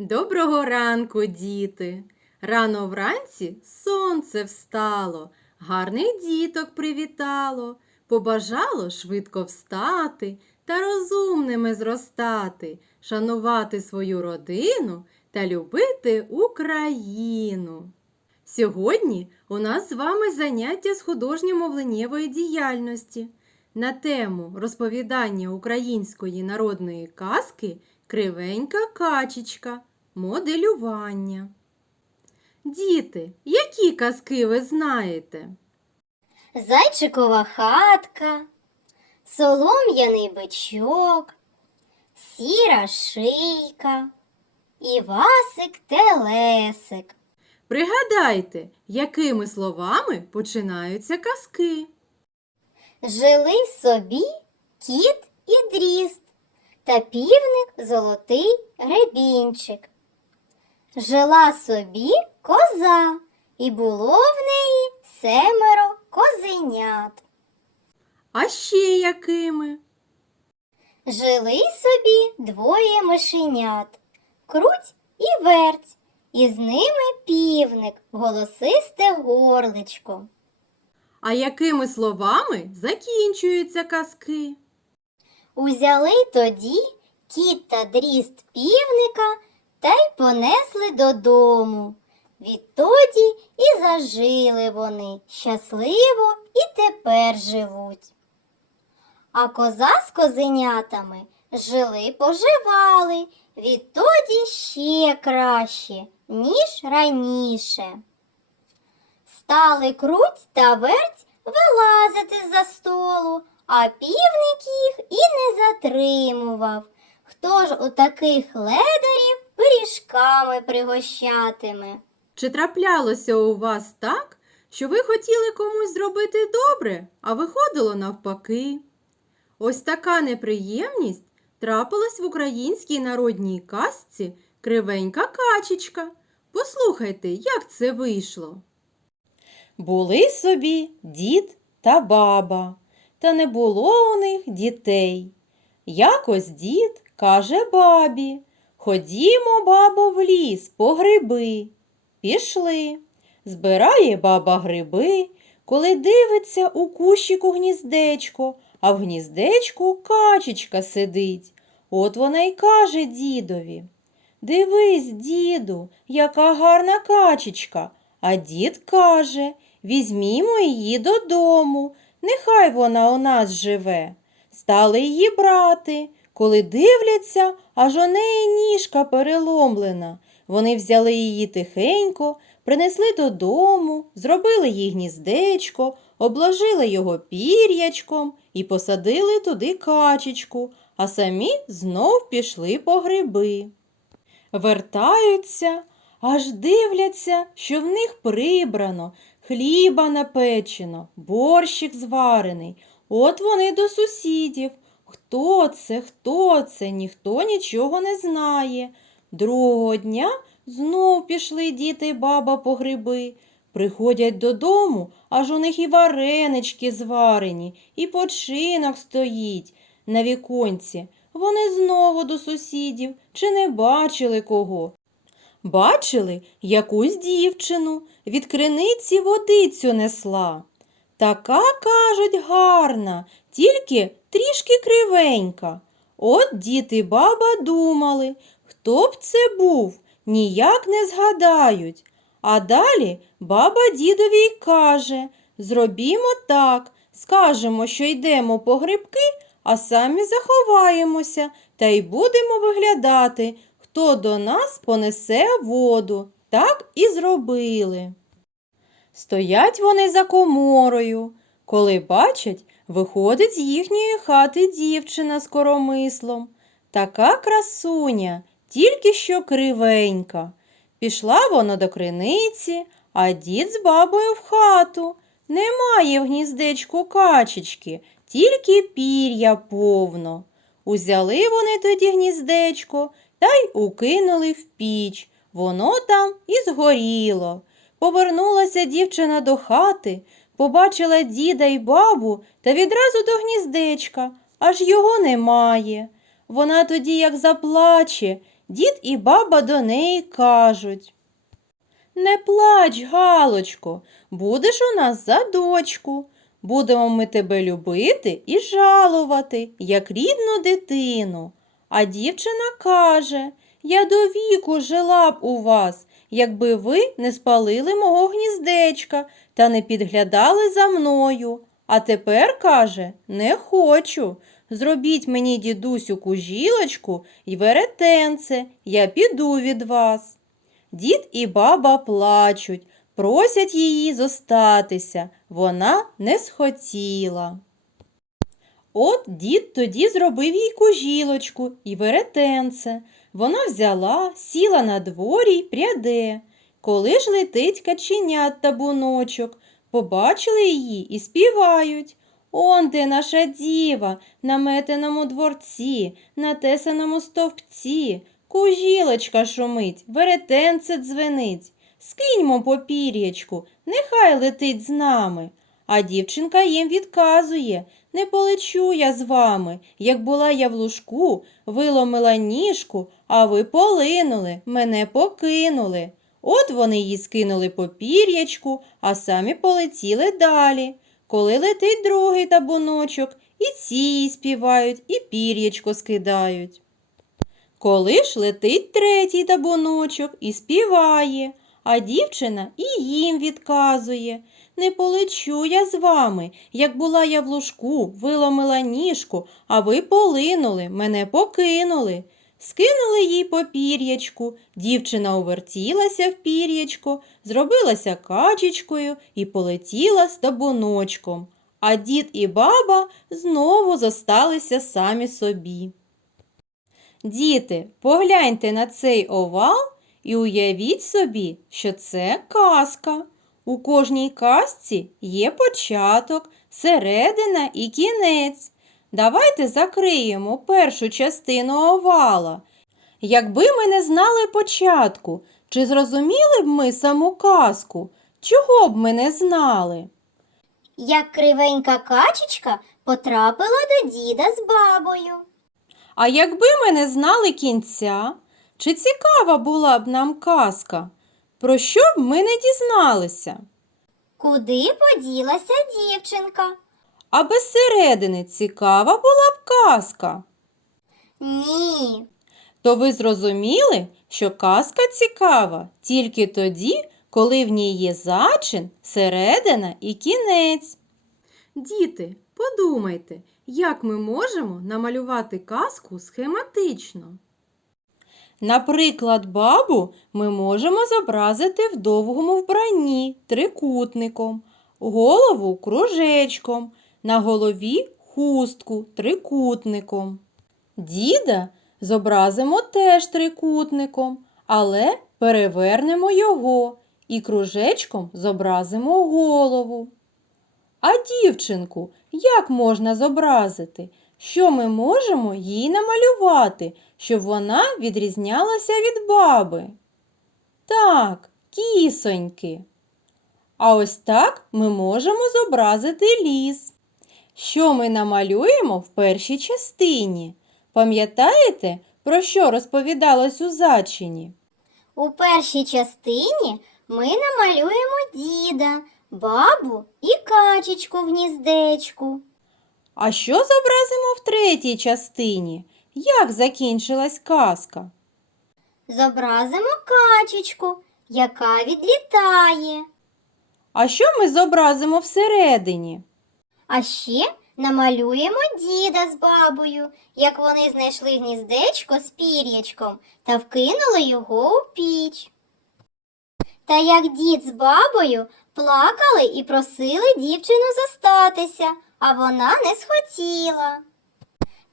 Доброго ранку, діти! Рано вранці сонце встало, гарних діток привітало, побажало швидко встати та розумними зростати, шанувати свою родину та любити Україну. Сьогодні у нас з вами заняття з художньо-мовленнєвої діяльності на тему розповідання української народної казки Кривенька качечка. Моделювання. Діти, які казки ви знаєте? Зайчикова хатка, солом'яний бичок, сіра шийка, Івасик Телесик. Пригадайте, якими словами починаються казки. Жили собі кіт і дріст та півник золотий гребінчик. Жила собі коза, і було в неї семеро козенят. А ще якими? Жили собі двоє мишенят, круть і верть, і з ними півник, голосисте горличко. А якими словами закінчуються казки? Узяли тоді кіт та дріст півника та й понесли додому. Відтоді і зажили вони щасливо і тепер живуть. А коза з козенятами жили поживали, відтоді ще краще, ніж раніше. Стали круть та верть вилазити за столу, а півник їх і не затримував. Хто ж у таких ледарів пиріжками пригощатиме? Чи траплялося у вас так, що ви хотіли комусь зробити добре, а виходило навпаки? Ось така неприємність трапилась в українській народній казці Кривенька качечка. Послухайте, як це вийшло. Були собі дід та баба, та не було у них дітей. Якось дід каже бабі Ходімо, бабо, в ліс по гриби. Пішли. Збирає баба гриби, коли дивиться у кущику гніздечко, а в гніздечку качечка сидить. От вона й каже дідові. Дивись, діду, яка гарна качечка. А дід каже, візьмімо її додому, нехай вона у нас живе. Стали її брати. Коли дивляться, аж у неї ніжка переломлена. Вони взяли її тихенько, принесли додому, зробили їй гніздечко, обложили його пір'ячком і посадили туди качечку, а самі знов пішли по гриби. Вертаються, аж дивляться, що в них прибрано, хліба напечено, борщик зварений. От вони до сусідів. Хто це, хто це, ніхто нічого не знає. Другого дня знов пішли діти й баба по гриби. Приходять додому, аж у них і варенички зварені, і починок стоїть на віконці. Вони знову до сусідів, чи не бачили кого. Бачили якусь дівчину, від криниці водицю несла. Така, кажуть, гарна, тільки трішки кривенька. От дід і баба думали, хто б це був, ніяк не згадають. А далі баба дідові й каже зробімо так, скажемо, що йдемо по грибки, а самі заховаємося та й будемо виглядати, хто до нас понесе воду. Так і зробили. Стоять вони за коморою. Коли бачать, виходить з їхньої хати дівчина з коромислом. Така красуня, тільки що кривенька. Пішла вона до криниці, а дід з бабою в хату. Немає в гніздечку качечки, тільки пір'я повно. Узяли вони тоді гніздечко та й укинули в піч. Воно там і згоріло. Повернулася дівчина до хати, побачила діда й бабу та відразу до гніздечка, аж його немає. Вона тоді як заплаче Дід і баба до неї кажуть. Не плач, Галочко, будеш у нас за дочку. Будемо ми тебе любити і жалувати, як рідну дитину. А дівчина каже, я до віку жила б у вас, якби ви не спалили мого гніздечка та не підглядали за мною. А тепер каже, не хочу. Зробіть мені, дідусю, кужілочку й веретенце, я піду від вас. Дід і баба плачуть, просять її зостатися. Вона не схотіла. От дід тоді зробив їй кужілочку і веретенце. Вона взяла, сіла на дворі й пряде. Коли ж летить каченят табуночок, побачили її і співають. Он де наша діва, на метеному дворці, на тесаному стовпці, кужілочка шумить, веретенце дзвенить. Скиньмо попір'ячку, нехай летить з нами. А дівчинка їм відказує не полечу я з вами. Як була я в лужку, виломила ніжку, а ви полинули, мене покинули. От вони її скинули попір'ячку, а самі полетіли далі. Коли летить другий табуночок, і ці співають, і пір'ячко скидають. Коли ж летить третій табуночок і співає, а дівчина і їм відказує. Не полечу я з вами, як була я в лужку, виломила ніжку, а ви полинули, мене покинули. Скинули їй по пір'ячку, дівчина увертілася в пір'ячко, зробилася качечкою і полетіла з табуночком. А дід і баба знову зосталися самі собі. Діти, погляньте на цей овал і уявіть собі, що це казка. У кожній казці є початок, середина і кінець. Давайте закриємо першу частину овала. Якби ми не знали початку, чи зрозуміли б ми саму казку? Чого б ми не знали? Як кривенька качечка потрапила до діда з бабою. А якби ми не знали кінця, чи цікава була б нам казка? Про що б ми не дізналися? Куди поділася дівчинка? А без середини цікава була б казка. Ні. То ви зрозуміли, що казка цікава тільки тоді, коли в ній є зачин, середина і кінець. Діти, подумайте, як ми можемо намалювати казку схематично. Наприклад, бабу ми можемо зобразити в довгому вбранні трикутником, голову кружечком, на голові хустку трикутником. Діда зобразимо теж трикутником, але перевернемо його і кружечком зобразимо голову. А дівчинку як можна зобразити? Що ми можемо їй намалювати, щоб вона відрізнялася від баби? Так, кісоньки. А ось так ми можемо зобразити ліс. Що ми намалюємо в першій частині? Пам'ятаєте, про що розповідалось у зачині? У першій частині ми намалюємо діда, бабу і качечку в гніздечку. А що зобразимо в третій частині? Як закінчилась казка? Зобразимо качечку, яка відлітає. А що ми зобразимо всередині? А ще намалюємо діда з бабою, як вони знайшли гніздечко з пір'ячком та вкинули його у піч. Та як дід з бабою плакали і просили дівчину зостатися, а вона не схотіла.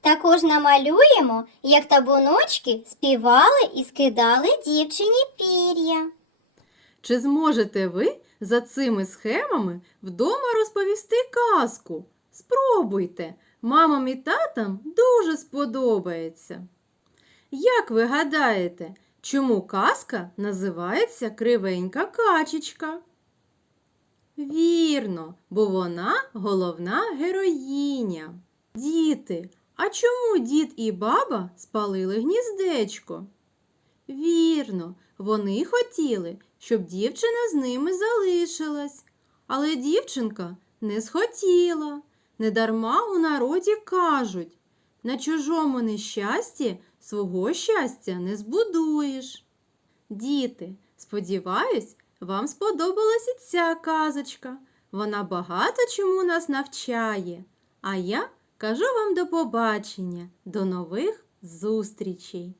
Також намалюємо, як табуночки співали і скидали дівчині пір'я. Чи зможете ви за цими схемами вдома розповісти казку? Спробуйте, мамам і татам дуже сподобається. Як ви гадаєте, чому казка називається Кривенька качечка? Вірно, бо вона головна героїня. Діти, а чому дід і баба спалили гніздечко? Вірно, вони хотіли, щоб дівчина з ними залишилась. Але дівчинка не схотіла. Недарма у народі кажуть, на чужому нещасті свого щастя не збудуєш. Діти, сподіваюсь, вам сподобалась і ця казочка. Вона багато чому нас навчає. А я кажу вам до побачення, до нових зустрічей!